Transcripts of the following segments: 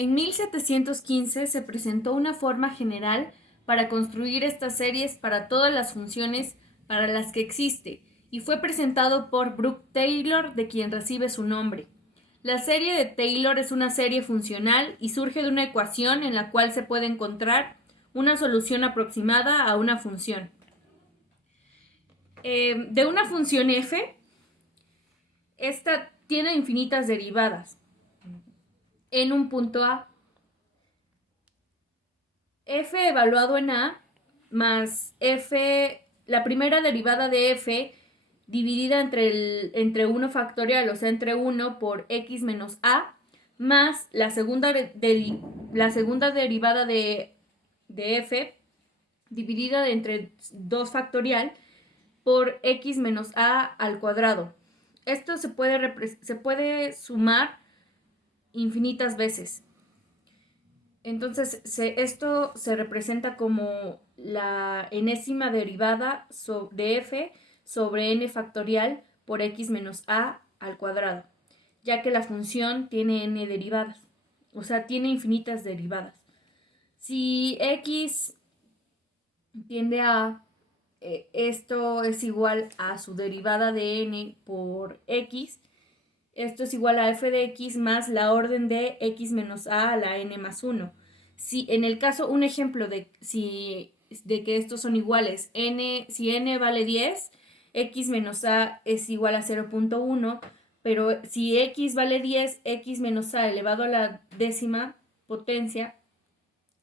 En 1715 se presentó una forma general para construir estas series para todas las funciones para las que existe, y fue presentado por Brooke Taylor, de quien recibe su nombre. La serie de Taylor es una serie funcional y surge de una ecuación en la cual se puede encontrar una solución aproximada a una función. De una función f, esta tiene infinitas derivadas en un punto A. F evaluado en A más f, la primera derivada de f dividida entre 1 factorial, o sea, entre 1 por x menos a, más la segunda derivada de f dividida entre 2 factorial por x menos a al cuadrado. Esto se puede sumar infinitas veces. Entonces, esto se representa como la enésima derivada de f sobre n factorial por x menos a al cuadrado, ya que la función tiene n derivadas, o sea, tiene infinitas derivadas. Si x tiende a, esto es igual a su derivada de n por x, esto es igual a f de x más la orden de x menos a la n más 1. Si en el caso, un ejemplo de que estos son iguales, si n vale 10, x menos a es igual a 0.1, pero si x vale 10, x menos a elevado a la décima potencia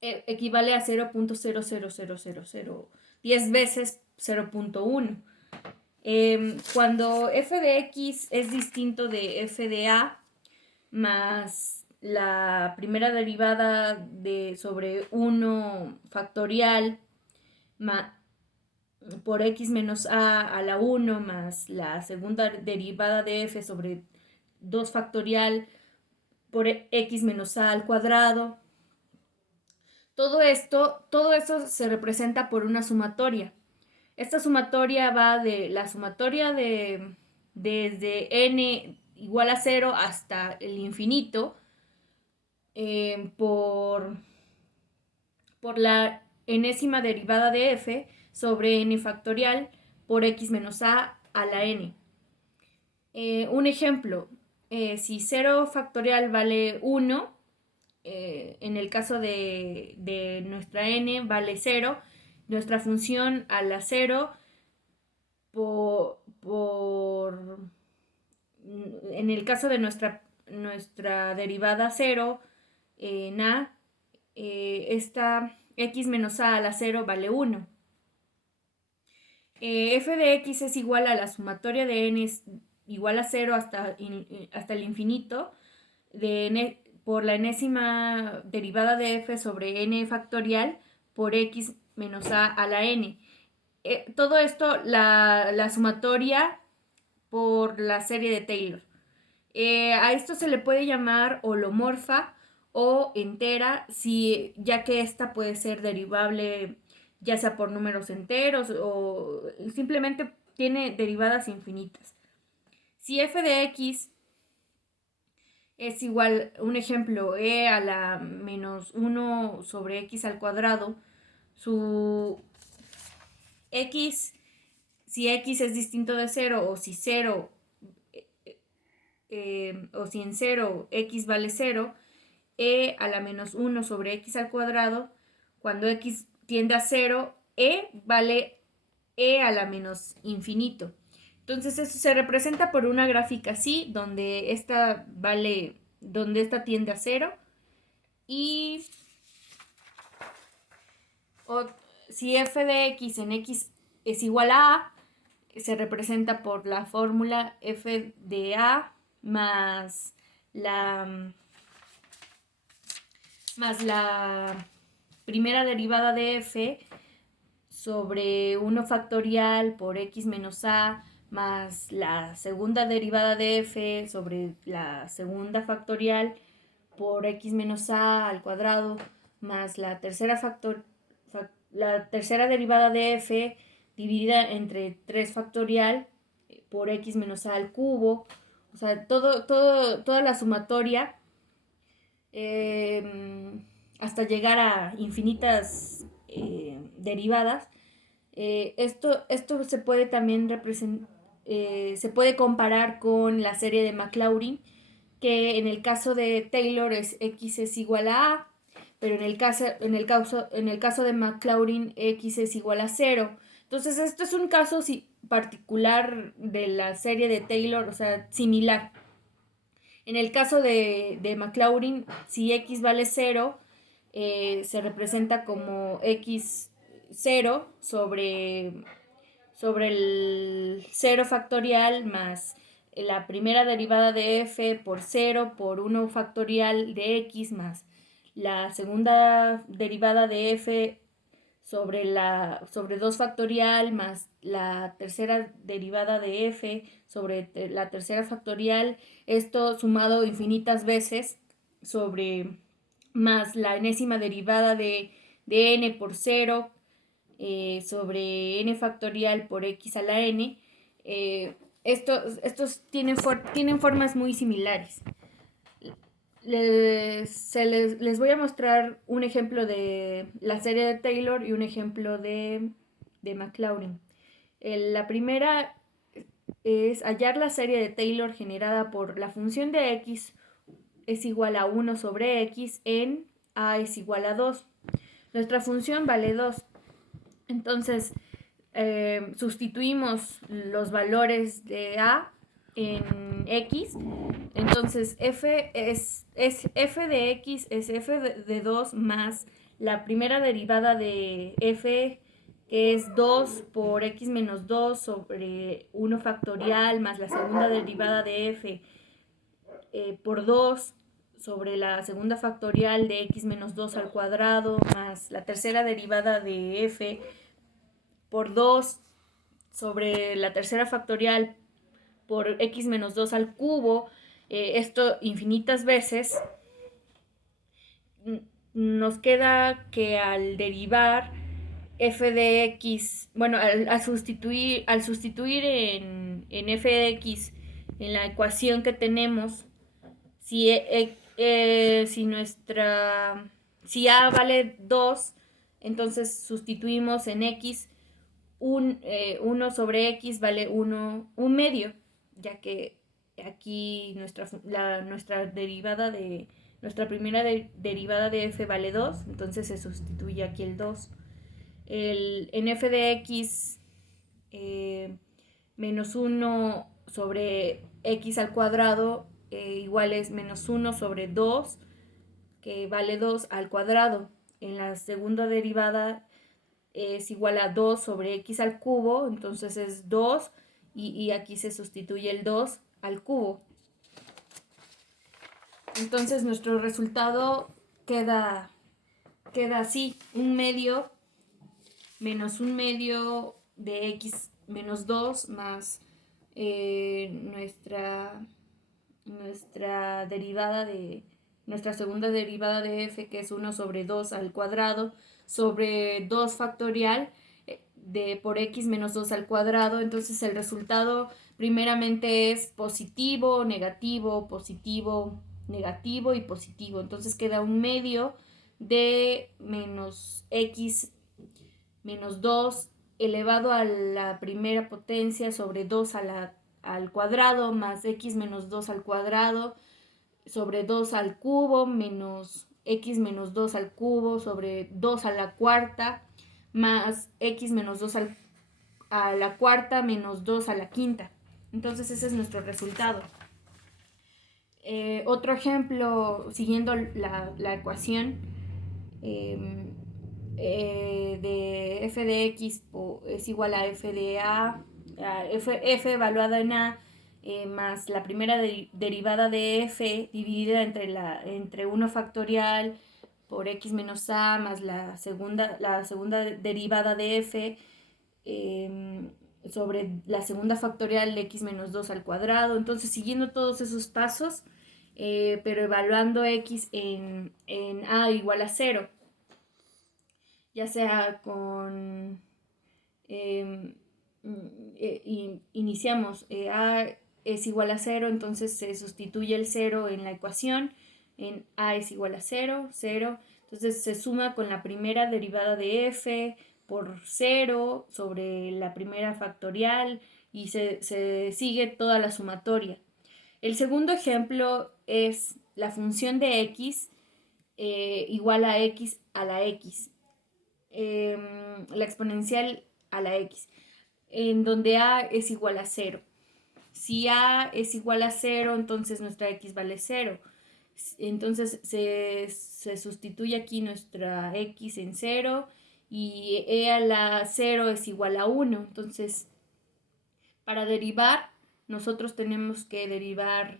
equivale a 0.00000, 10 veces 0.1. Cuando f de x es distinto de f de a más la primera derivada sobre 1 factorial por x menos a la 1 más la segunda derivada de f sobre 2 factorial por x menos a al cuadrado. Todo eso se representa por una sumatoria. Esta sumatoria va de la sumatoria desde n igual a 0 hasta el infinito por la enésima derivada de f sobre n factorial por x menos a la n. Un ejemplo, si 0 factorial vale 1, en el caso de nuestra n vale 0, nuestra función a la 0 en el caso de nuestra derivada 0 en a, esta x menos a la 0 vale 1. F de x es igual a la sumatoria de n es igual a 0 hasta el infinito por la enésima derivada de f sobre n factorial por x menos a la n. Todo esto, la sumatoria por la serie de Taylor. A esto se le puede llamar holomorfa o entera, ya que esta puede ser derivable ya sea por números enteros o simplemente tiene derivadas infinitas. Si f de x es igual, un ejemplo, e a la menos 1 sobre x al cuadrado, su x, si x es distinto de 0 o si 0 o si en 0 x vale 0, e a la menos 1 sobre x al cuadrado, cuando x tiende a 0, e vale e a la menos infinito. Entonces eso se representa por una gráfica así, donde esta tiende a 0 y si f de x en x es igual a, se representa por la fórmula f de a más la primera derivada de f sobre 1 factorial por x menos a más la segunda derivada de f sobre la segunda factorial por x menos a al cuadrado más la tercera derivada de f dividida entre 3 factorial por x menos a al cubo. O sea, toda la sumatoria hasta llegar a infinitas derivadas. Esto se puede también se puede comparar con la serie de Maclaurin, que en el caso de Taylor x es igual a A, pero en el caso de Maclaurin x es igual a 0. Entonces esto es un caso particular de la serie de Taylor, o sea, similar. En el caso de Maclaurin, si x vale 0, se representa como x0 sobre el 0 factorial más la primera derivada de f por 0 por 1 factorial de x más la segunda derivada de f sobre 2 factorial más la tercera derivada de f sobre la tercera factorial, esto sumado infinitas veces sobre más la enésima derivada de n por 0 sobre n factorial por x a la n. Estos tienen formas muy similares. Les voy a mostrar un ejemplo de la serie de Taylor y un ejemplo de Maclaurin. La primera es hallar la serie de Taylor generada por la función de x es igual a 1 sobre x en a es igual a 2. Nuestra función vale 2. Entonces, sustituimos los valores de a en x. Entonces, f de x es f de 2 más la primera derivada de f, que es 2 por x menos 2 sobre 1 factorial más la segunda derivada de f por 2 sobre la segunda factorial de x menos 2 al cuadrado más la tercera derivada de f por 2 sobre la tercera factorial por x menos 2 al cubo, esto infinitas veces, nos queda que al derivar f de x, bueno, al sustituir en f de x en la ecuación que tenemos, si a vale 2, entonces sustituimos en x 1 sobre x vale 1 medio, ya que aquí nuestra primera derivada de f vale 2, entonces se sustituye aquí el 2. En f de x menos 1 sobre x al cuadrado igual es menos 1 sobre 2, que vale 2 al cuadrado. En la segunda derivada es igual a 2 sobre x al cubo, entonces es 2 y aquí se sustituye el 2 al cubo. Entonces nuestro resultado queda así, 1 medio menos 1 medio de x menos 2 más nuestra derivada de nuestra segunda derivada de f, que es 1 sobre 2 al cuadrado sobre 2 factorial por x menos 2 al cuadrado. Entonces el resultado primeramente es positivo, negativo, positivo, negativo y positivo. Entonces queda 1 medio de menos x menos 2 elevado a la primera potencia sobre 2 al cuadrado más x menos 2 al cuadrado sobre 2 al cubo menos x menos 2 al cubo sobre 2 a la cuarta más x menos 2 a la cuarta menos 2 a la quinta. Entonces ese es nuestro resultado. Otro ejemplo, siguiendo la ecuación de f de x es igual a f de a, f evaluada en a, más la primera derivada de f dividida entre 1 factorial por x menos a más la segunda derivada de f sobre la segunda factorial de x menos 2 al cuadrado. Entonces, siguiendo todos esos pasos, pero evaluando x en a igual a 0, ya sea con iniciamos a es igual a 0, entonces se sustituye el 0 en la ecuación, en a es igual a 0, 0. Entonces se suma con la primera derivada de f por 0 sobre la primera factorial y se sigue toda la sumatoria. El segundo ejemplo es la función de x igual a x a la x, la exponencial a la x, en donde a es igual a 0. Si a es igual a 0, entonces nuestra x vale 0. Entonces se sustituye aquí nuestra x en 0 y e a la 0 es igual a 1. Entonces, para derivar, nosotros tenemos que derivar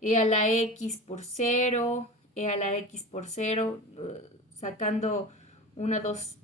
e a la x por 0, e a la x por 0, sacando 1, 2,